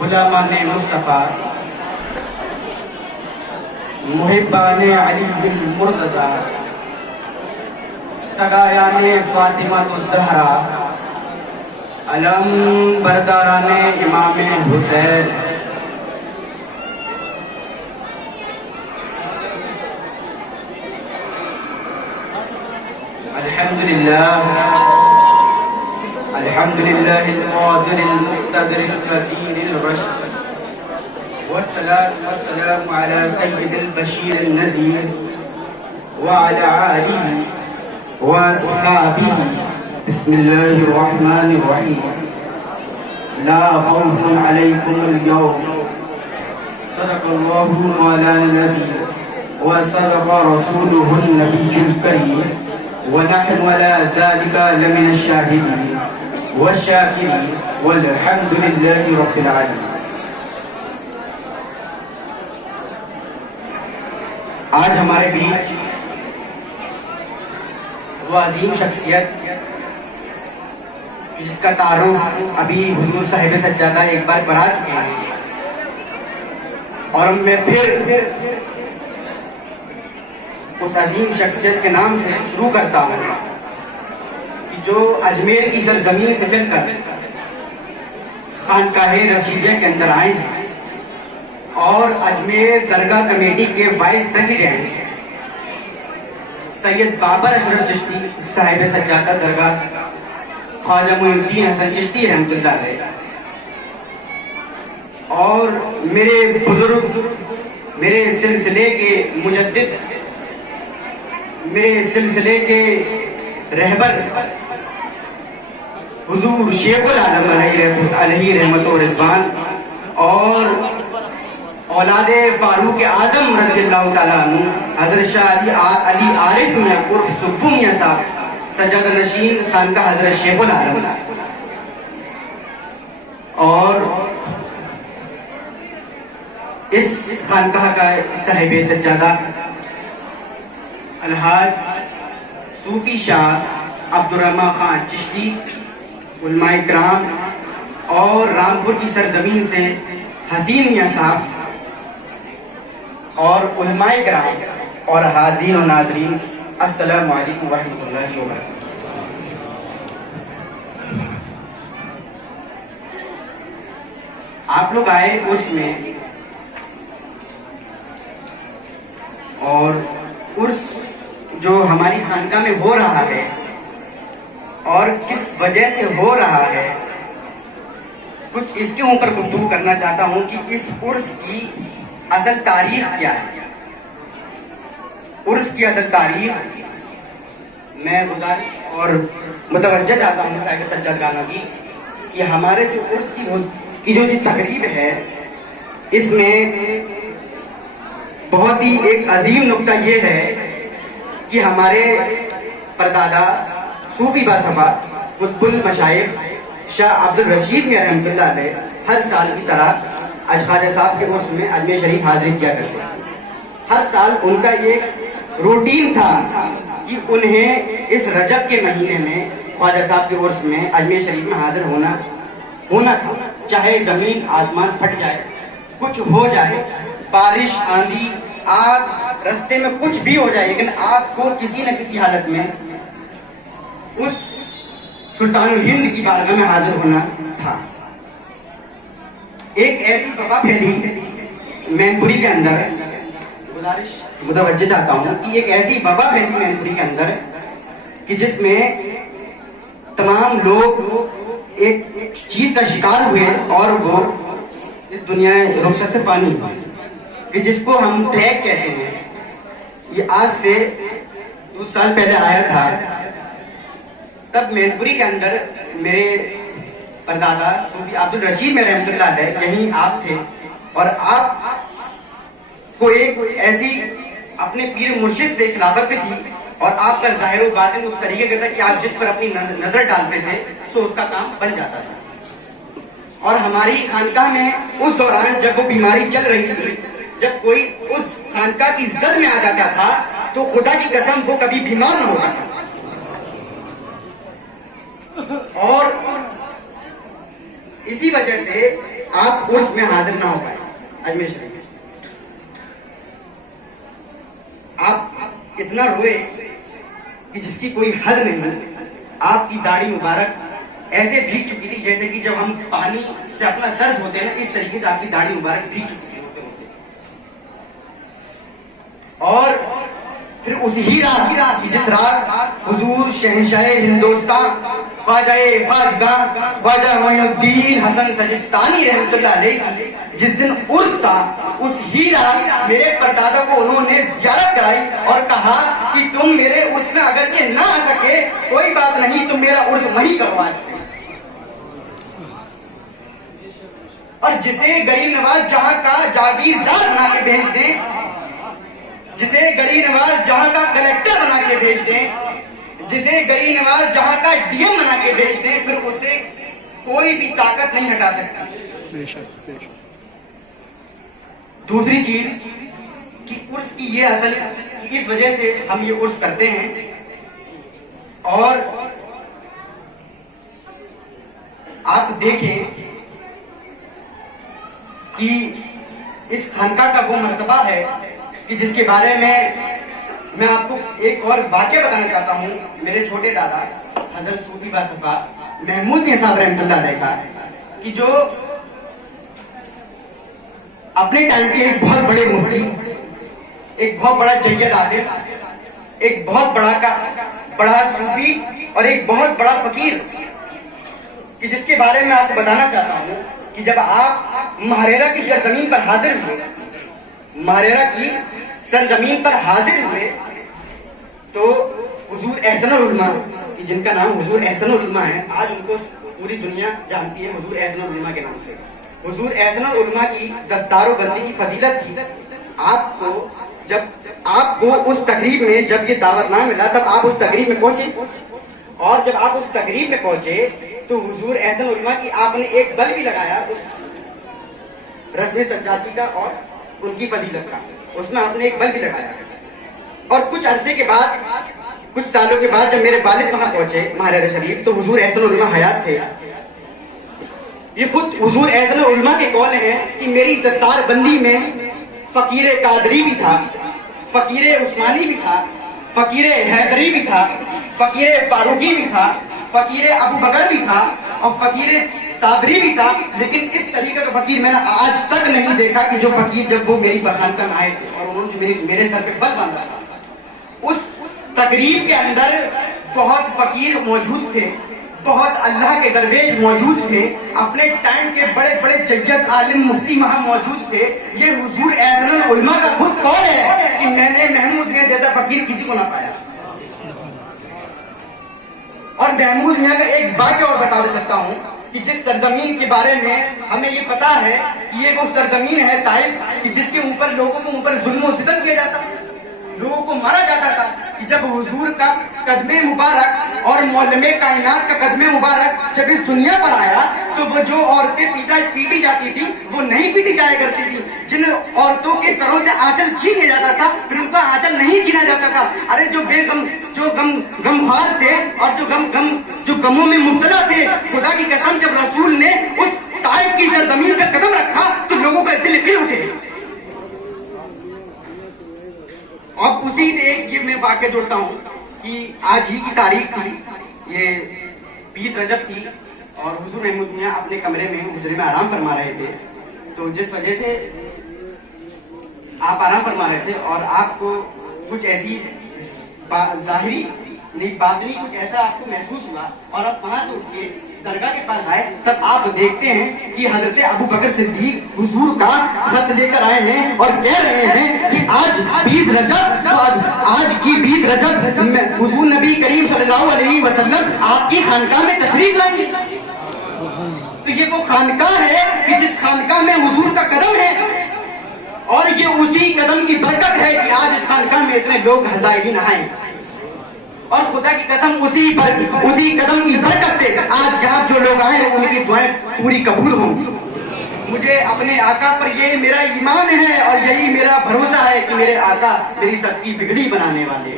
غلامان مصطفیٰ، محبان علی المرتضی، سگایان فاطمہ الزہرا، علم برداران امام حسین، الحمد للہ القادر المقتدر القدیر الرشید، والصلاة والسلام على سید البشیر النذیر وعلى آلہ واصحابہ۔ بسم اللہ الرحمن الرحیم۔ لا خوف علیکم اليوم، صدق اللہ مولانا العظیم وصدق رسولہ النبی الکریم، ونحن على ذلك لمن الشاهدين والشاكرين والحمد لله رب العالمين۔ آج ہمارے بیچ وہ عظیم شخصیت جس کا تعارف ابھی حضور صاحب سجادہ ایک بار کرا چکے ہیں، اور میں پھر اس عظیم شخصیت کے نام سے شروع کرتا ہوں کہ جو اجمیر کی سرزمین سے چل کر خانقاہ رشیدیہ کے اندر آئے ہیں اور اجمیر درگاہ کمیٹی کے وائس پریزیڈنٹ سید بابر اشرف چشتی صاحب سجادہ درگاہ خواجہ معین الدین حسن چشتی رحمۃ اللہ علیہ، اور میرے بزرگ، میرے سلسلے کے مجدد، میرے سلسلے کے رہبر حضور شیخ العالم علیہ رحمت و رضوان، اور اولاد فاروق اعظم رضی اللہ تعالیٰ عنہ حضرت شاہ علی عارف میاں عرف سبو میاں صاحب سجادہ نشین خانقاہ حضرت شیخ العالم، اور اس خانقاہ کا صاحب سجادہ الحاج صوفی شاہ عبدالرحمن خان چشتی، علماء اکرام، اور رامپور کی سرزمین سے حسین میاں صاحب، اور علماء اکرام اور حاضرین و ناظرین، السلام علیکم ورحمۃ اللہ وبرکاتہ۔ آپ لوگ آئے عرس میں، اور عرس جو ہماری خانقاہ میں ہو رہا ہے اور کس وجہ سے ہو رہا ہے، کچھ اس کے اوپر گفتگو کرنا چاہتا ہوں کہ اس عرس کی اصل تاریخ کیا ہے۔ عرس کی اصل تاریخ میں گزارش اور متوجہ چاہتا ہوں صاحب سجادگانہ کی کہ ہمارے جو عرس کی جو تقریب ہے، اس میں بہت ہی ایک عظیم نقطہ یہ ہے کہ ہمارے پردادا صوفی باصفا قطب المشائخ شاہ عبدالرشید میاں رحمۃ اللہ علیہ ہر سال کی طرح خواجہ صاحب کے عرس میں اجمیر شریف حاضری کیا کرتے ہیں۔ ہر سال ان کا یہ روٹین تھا کہ انہیں اس رجب کے مہینے میں خواجہ صاحب کے عرس میں اجمیر شریف میں حاضر ہونا تھا، چاہے زمین آسمان پھٹ جائے، کچھ ہو جائے، بارش، آندھی، آگ، رستے میں کچھ بھی ہو جائے، لیکن آپ کو کسی نہ کسی حالت میں اس سلطان الہند کی بارگاہ میں حاضر ہونا تھا۔ ایک ایسی وبا پھیلی مین پوری کے اندر، گزارش متوجہ چاہتا ہوں کہ ایک ایسی وبا پھیلی مین پوری کے اندر کہ جس میں تمام لوگ ایک چیز کا شکار ہوئے، اور وہ اس دنیا رخصت سے پانی، کہ جس کو ہم پلیگ کہتے ہیں۔ یہ آج سے 2 سال پہلے آیا تھا، تب مین پوری کے اندر میرے پردادا صوفی عبدالرشید میں رحمۃ اللہ علیہ یہیں آپ تھے، اور آپ کو ایک ایسی اپنے پیر مرشد سے خلافت بھی تھی، اور آپ کا ظاہر و باطن اس طریقے کا تھا کہ آپ جس پر اپنی نظر ڈالتے تھے سو اس کا کام بن جاتا تھا۔ اور ہماری خانقاہ میں اس دوران جب وہ بیماری چل رہی تھی، جب کوئی اس خانقاہ کی زد میں آ جاتا تھا تو خدا کی قسم وہ کبھی بیمار نہ ہوتا تھا۔ اسی وجہ سے آپ اس میں حاضر نہ ہو پائے اجمیر شریف. آپ اتنا روئے کہ جس کی کوئی حد نہیں. آپ کی داڑھی مبارک ایسے بھیگ چکی تھی جیسے کہ جب ہم پانی سے اپنا سر دھوتے ہیں نا, اس طریقے سے آپ کی داڑھی مبارک بھیگ چکی تھی روتے روتے. اور پھر اسی رات کی جس رات حضور شہنشاہ ہندوستان خواجہ خواجگاہ خواجہ معین الدین حسن سجستانی رحمۃ اللہ علیہ کی جس دن عرس تھا, اس ہی رات میرے پردادا کو انہوں نے زیارت کرائی اور کہا کہ تم میرے عرس میں اگرچہ نہ آ سکے کوئی بات نہیں, تم میرا عرس وہیں کروا. اور جسے غریب نواز جہاں کا جاگیردار بنا کے بھیج دیں, جسے غریب نواز جہاں کا کلیکٹر بنا کے بھیج دیں, جسے غریب نواز جہاں کا ڈی ایم بنا کے بھیج دیں, پھر اسے کوئی بھی طاقت نہیں ہٹا سکتی. دوسری چیز کہ عرس کی یہ اصل کہ اس وجہ سے ہم یہ عرس کرتے ہیں. اور آپ دیکھیں کہ اس خانقاہ کا وہ مرتبہ ہے کہ جس کے بارے میں آپ کو ایک اور واقعہ بتانا چاہتا ہوں. میرے چھوٹے دادا حضرت صوفی باصفا محمود میاں صاحب رحمۃ اللہ علیہ کا, کہ جو اپنے ٹائم کے ایک بہت بڑے مفتی, ایک بہت بڑا جید عالم, ایک بہت بڑا صوفی اور ایک بہت بڑا فقیر, کہ جس کے بارے میں آپ کو بتانا چاہتا ہوں کہ جب آپ مہریرا کی سرزمین پر حاضر ہوئے, مہریرا کی سرزمین پر حاضر ہوئے تو حضور احسن العلماء, جن کا نام حضور احسن العلماء ہے, آج ان کو پوری دنیا جانتی ہے حضور احسن العلماء کے نام سے. حضور احسن العلماء کی دستار و بندی کی فضیلت تھی. آپ کو جب آپ کو اس تقریب میں جب یہ دعوت نہ ملا تب آپ اس تقریب میں پہنچے, اور جب آپ اس تقریب میں پہنچے تو حضور احسن العلماء کی آپ نے ایک بل بھی لگایا اس رسم سجادی کا اور ان کی فضیلت کا, اس میں آپ نے ایک بل بھی لگایا. اور کچھ عرصے کے بعد, کچھ سالوں کے بعد جب میرے والد وہاں پہنچے مہریرا شریف, تو حضور احسن العلماء حیات تھے. یہ خود حضور احسن العلماء کے قول ہیں کہ میری دستار بندی میں فقیر قادری بھی تھا, فقیر عثمانی بھی تھا, فقیر حیدری بھی تھا, فقیر فاروقی بھی تھا, فقیر ابو بکر بھی تھا اور فقیر صابری بھی تھا. لیکن اس طریقے کا فقیر میں نے آج تک نہیں دیکھا کہ جو فقیر جب وہ میری خانقاہ میں آئے تھے اور انہوں نے میرے سر پہ بل باندھا تھا. اس تقریب کے اندر بہت فقیر موجود تھے, بہت اللہ کے درویش موجود تھے, اپنے ٹائم کے بڑے بڑے جید عالم مفتی وہاں موجود تھے. یہ حضور احسن العلماء کا خود قول ہے کہ میں نے محمود میاں جیسا فقیر کسی کو نہ پایا. اور محمود میاں کا ایک واقعہ اور بتا سکتا ہوں کہ جس سرزمین کے بارے میں ہمیں یہ پتا ہے کہ یہ وہ سرزمین ہے طائف, کہ جس کے اوپر لوگوں کو اوپر ظلم و ستم کیا جاتا, لوگوں کو مارا جاتا تھا. کہ جب حضور کا قدم مبارک اور معلم کائنات کا قدم مبارک جب اس دنیا پر آیا تو وہ جو عورتیں پیٹی جاتی تھی وہ نہیں پیٹی جایا کرتی تھی. جن عورتوں کے سروں سے آنچل چھین لیا جاتا تھا پھر ان کا آنچل نہیں چھینا جاتا تھا. ارے جو بے غم, جو غمخوار تھے اور جو غموں میں مبتلا تھے, خدا کی قسم جب رسول نے اس طائف کی سرزمین پہ قدم رکھا تو لوگوں کا دل کھل اٹھے. اور اسی ایک یہ میں واقعہ جوڑتا ہوں کہ آج ہی کی تاریخ تھی, یہ 20 رجب تھی اور حضور محمود میاں اپنے کمرے میں حجرے میں آرام فرما رہے تھے. تو جس وجہ سے آپ آرام فرما رہے تھے اور آپ کو کچھ ایسی ظاہری نہیں باطنی کچھ ایسا آپ کو محسوس ہوا اور آپ وہاں سے اٹھ کے درگاہ کے پاس آئے, تب آپ دیکھتے ہیں کہ حضرت ابو بکر صدیق حضور کا خط لے کر آئے ہیں اور کہہ رہے ہیں کہ آج 20 رجب, آج کی 20 رجب حضور نبی کریم صلی اللہ علیہ وسلم آپ کی خانقاہ میں تشریف لائیں گے. تو یہ وہ خانقاہ ہے کہ جس خانقاہ میں حضور کا قدم ہے, اور یہ اسی قدم کی برکت ہے کہ آج اس خانقاہ میں اتنے لوگ زائرین آئے. اور خدا کی قسم اسی قدم کی برکت سے آج یہاں جو لوگ آئے ان کی دعائیں پوری قبول ہوں گی. مجھے اپنے آقا پر یہ میرا ایمان ہے اور یہی میرا بھروسہ ہے کہ میرے آقا میری سب کی بگڑی بنانے والے.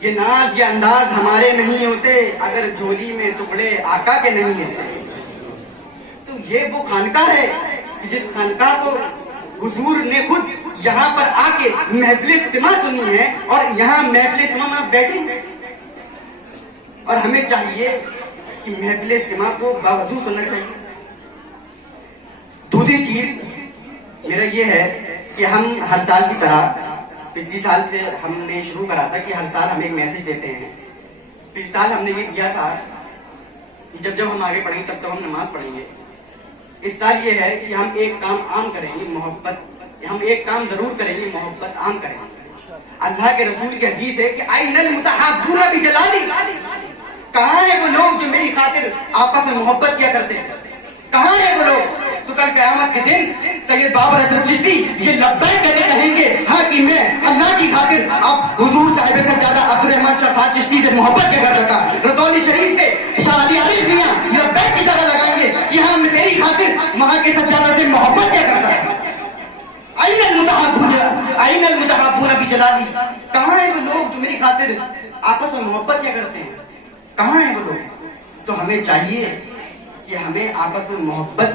یہ ناز یہ انداز ہمارے نہیں ہوتے اگر جھولی میں ٹکڑے آقا کے نہیں ہوتے. یہ وہ خانقاہ ہے کہ جس خانقاہ کو حضور نے خود یہاں پر آ کے محفل سما سنی ہے اور یہاں محفل سما میں بیٹھے ہیں، اور ہمیں چاہیے کہ محفل سما کو باوضو سننا چاہیے۔ دوسری چیز میرا یہ ہے کہ ہم ہر سال کی طرح پچھلی سال سے ہم نے شروع کرا تھا کہ ہر سال ہم ایک میسج دیتے ہیں۔ پچھلی سال ہم نے یہ دیا تھا کہ جب ہم آگے پڑھیں گے تب ہم نماز پڑھیں گے۔ اس سال یہ ہے کہ ہم ایک کام عام کریں گے، محبت، ہم ایک کام ضرور کریں گے، محبت عام کریں گے۔ اللہ کے رسول کی حدیث ہے کہ أَيْنَ الْمُتَحَابُّونَ بِجَلَالِي، کہاں ہے وہ لوگ جو میری خاطر آپس میں محبت کیا کرتے ہیں، کہاں ہے وہ لوگ؟ تو کل قیامت کے دن سید بابر اشرف چشتی یہ لبیک کر کے کہیں گے ہاں کہ میں اللہ کی خاطر اب حضور صاحب سجادہ عبدالرحمن شاہ خان چشتی سے محبت کیا کرتا تھا، رتولی شریف سے شاہ علی عارف میاں لبیک کی طرح لگائیں گے کہ ہاں میں تیری خاطر وہاں کے سجادہ سے محبت کیا کرتا تھا۔ أَيْنَ الْمُتَحَابُّونَ بِجَلَالِي، کہاں ہیں وہ لوگ جو میری خاطر آپس میں محبت کیا کرتے ہیں، کہاں ہیں وہ لوگ؟ تو ہمیں چاہیے کہ ہمیں آپس میں محبت،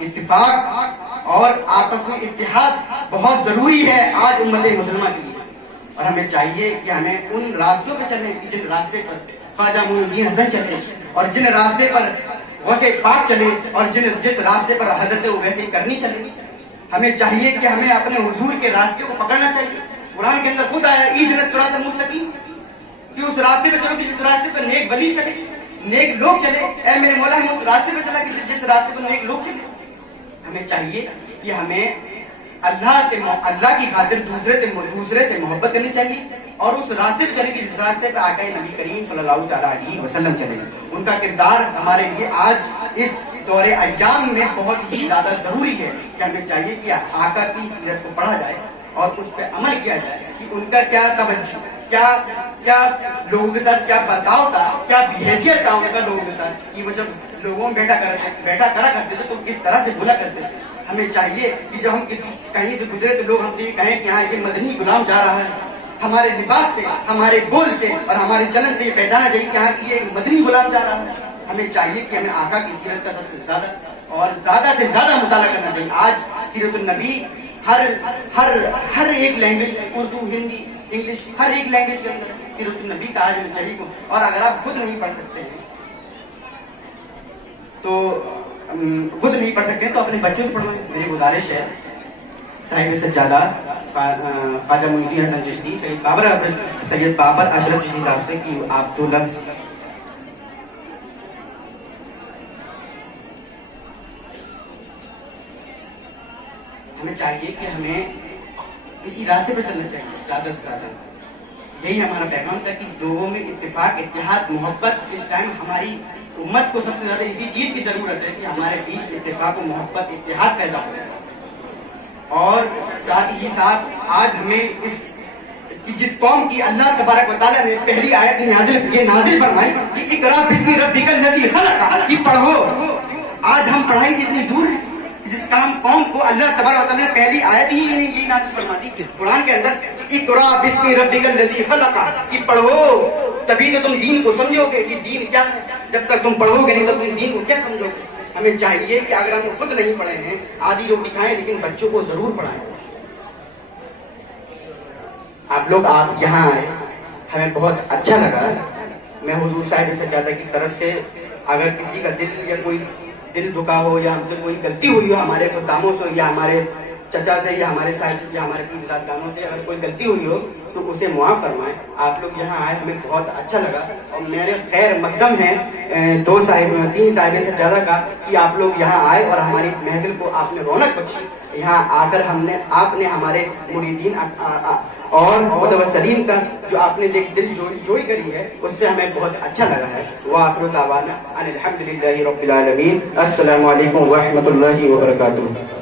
اتفاق اور آپس میں اتحاد بہت ضروری ہے آج امت مسلمہ کے لیے، اور ہمیں چاہیے کہ ہمیں ان راستوں پہ چلیں جن راستے پر خواجہ معین الدین حسن چلے، اور جن راستے پر غوث پاک چلے، اور جس راستے پر حضرت اویس کرنی چلے۔ ہمیں چاہیے کہ ہمیں اپنے حضور کے راستے کو پکڑنا چاہیے۔ قرآن کے اندر خود آیا اِہْدِنَا الصِّرَاطَ الْمُسْتَقِيمَ، کہ اس راستے پہ چلو کہ جس راستے پر نیک ولی چلے، نیک لوگ چلے۔ اے میرے مولا ہم اس راستے پہ چلا کہ جس راستے پر نیک لوگ چلے۔ ہمیں چاہیے کہ ہمیں اللہ کی خاطر دوسرے سے محبت کرنی چاہیے، اور اس راستے پہ چلے کہ جس راستے پہ آقا نبی کریم صلی اللہ تعالیٰ علیہ وسلم چلے۔ ان کا کردار ہمارے لیے آج اس دور ایام میں بہت ہی زیادہ ضروری ہے کہ ہمیں چاہیے کہ آقا کی سیرت کو پڑھا جائے اور اس پہ عمل کیا جائے کہ ان کا کیا توجہ، کیا لوگوں کے ساتھ کیا برتاؤ تھا، کیا بیہیویئر تھا ان کا لوگوں کے ساتھ، کہ وہ جب لوگوں میں بیٹھا کرا کرتے تھے تو کس طرح سے بولا کرتے تھے۔ ہمیں چاہیے کہ جب ہم کہیں سے گزرے تو لوگ ہم سے یہ کہیں کہ یہاں یہ مدنی غلام جا رہا ہے، ہمارے لباس سے، ہمارے بول سے اور ہمارے چلن سے یہ پہچانا چاہیے کہ یہاں کی یہ مدنی غلام جا رہا ہے۔ ہمیں چاہیے کہ ہمیں آقا کی سیرت کا سب سے زیادہ اور زیادہ سے زیادہ مطالعہ کرنا چاہیے۔ آج سیرت النبی ہر ایک لینگویج، اردو، ہندی، انگلش، ہر ایک لینگویج کے اندر سیرت النبی کا آج ہمیں چاہیے، اور اگر آپ خود نہیں پڑھ سکتے ہیں تو اپنے بچوں سے پڑھوائیں۔ میری گزارش ہے صاحب سجادہ خواجہ معین الدین حسن چشتی سید بابر اشرف چشتی صاحب سے کہ آپ دو لفظ ہمیں چاہیے کہ ہمیں اسی راستے پہ چلنا چاہیے زیادہ سے زیادہ۔ یہی ہمارا پیغام تھا کہ لوگوں میں اتفاق، اتحاد، محبت۔ اس ٹائم ہماری امت کو سب سے زیادہ اسی چیز کی ضرورت ہے کہ ہمارے بیچ اتفاق و محبت، اتحاد پیدا ہو، اور ساتھ ہی ساتھ آج ہمیں جس قوم کی اللہ تبارک و تعالیٰ نے پہلی آیت نازل فرمائی کہ اقرا باسم ربک الذی خلق، کہ پڑھو۔ آج ہم پڑھائی سے اتنی دور ہیں، جس قوم کو اللہ تبارک و تعالیٰ نے پہلی آیت ہی یہ نازل فرما دی قرآن کے اندر کہ اقرا باسم ربک الذی خلق، کہ پڑھو، تبھی تو تم دین کو سمجھو گے کہ دین کیا ہے۔ جب تک تم پڑھو گے نہیں تو تم دین کو کیا سمجھو گے؟ ہمیں چاہیے کہ اگر ہم خود نہیں پڑھے ہیں آدھی روٹی کھائیں لیکن بچوں کو ضرور پڑھائیں۔ آپ یہاں آئے، ہمیں بہت اچھا لگا۔ میں حضور صاحب سجادہ کی طرف سے اگر کسی کا دل یا کوئی دل دکھا ہو یا ہم سے کوئی غلطی ہوئی ہو، ہمارے خداموں سے یا ہمارے چچا سے یا ہمارے صاحب یا ہمارے پیر صاحبانوں سے اگر کوئی غلطی ہوئی ہو تو اسے معاف فرمائیں۔ آپ لوگ یہاں آئے، ہمیں بہت اچھا لگا، اور میرے خیر مقدم ہے تین صاحب سجادہ کا کہ آپ لوگ یہاں آئے اور ہماری محفل کو آپ نے رونق بخشی۔ یہاں آ کر آپ نے ہمارے مریدین اور متوسلین کا جو آپ نے دل جوئی کری ہے اس سے ہمیں بہت اچھا لگا ہے۔ وآخر دعوانا ان الحمد للہ رب العالمین۔ السلام علیکم ورحمۃ اللہ وبرکاتہ۔